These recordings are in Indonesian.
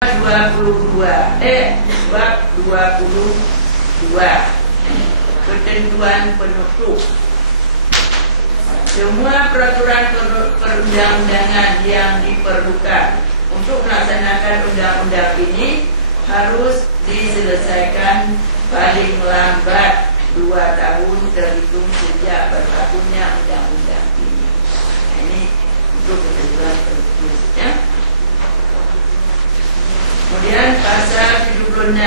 22 bab 22 ketentuan penutup. Semua peraturan perundang-undangan yang diperlukan untuk melaksanakan undang-undang ini harus diselesaikan paling lambat 2 tahun terhitung sejak berlakunya undang-undang ini. Nah, ini untuk ketentuan penutupnya. Kemudian pasal 76,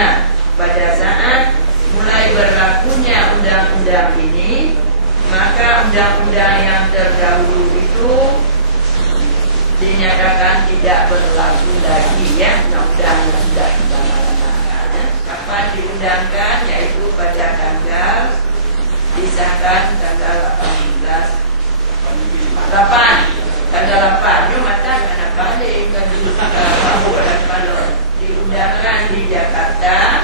pada saat mulai berlakunya undang-undang ini, maka undang-undang yang terdahulu itu dinyatakan tidak berlaku lagi, ya. Undang-undang yang sudah kita laksanakan. Kapan diundangkan? Yaitu pada tanggal disahkan tanggal 8 tanggal 8. Ini mata karena balik kan dulu diundangkan di Jakarta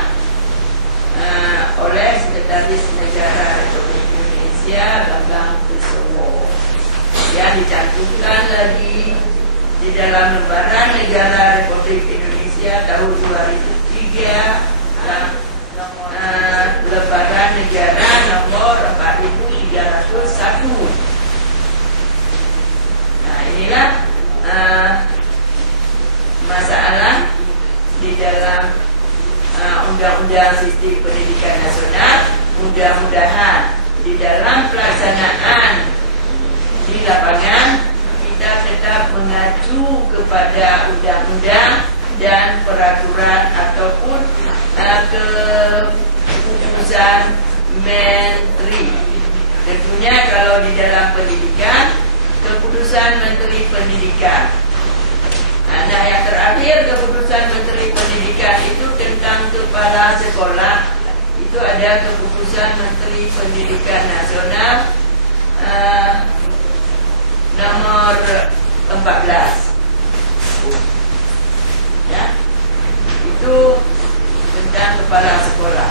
oleh Sekretaris Negara Republik Indonesia Bambang Kriswowo, yang dicantumkan lagi di dalam Lembaran Negara Republik Indonesia tahun 2003 dan Lembaran Negara nomor 4301. Nah, inilah masalah di dalam Undang-Undang Sistem Pendidikan Nasional. Mudah-mudahan di dalam pelaksanaan di lapangan kita tetap mengacu kepada undang-undang dan peraturan ataupun keputusan Menteri. Tentunya kalau di dalam pendidikan, keputusan Menteri Pendidikan. Nah, yang terakhir keputusan Menteri Pendidikan itu tentang kepala sekolah. Itu ada keputusan Menteri Pendidikan Nasional nomor 14. Ya, itu tentang kepala sekolah.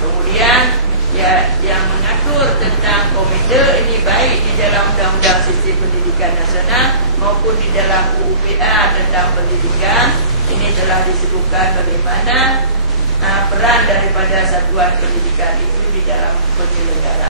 Kemudian ya, yang mengatur tentang komite ini baik di dalam Undang-Undang Sistem Pendidikan Nasional maupun di dalam UUPA tentang pendidikan. Ini telah disebutkan bagaimana peran daripada satuan pendidikan itu di dalam penyelenggaraan.